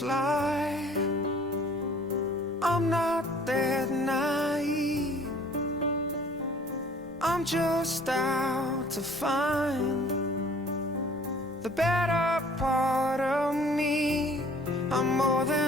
fly. I'm not that naive, I'm just out to find the better part of me. I'm more than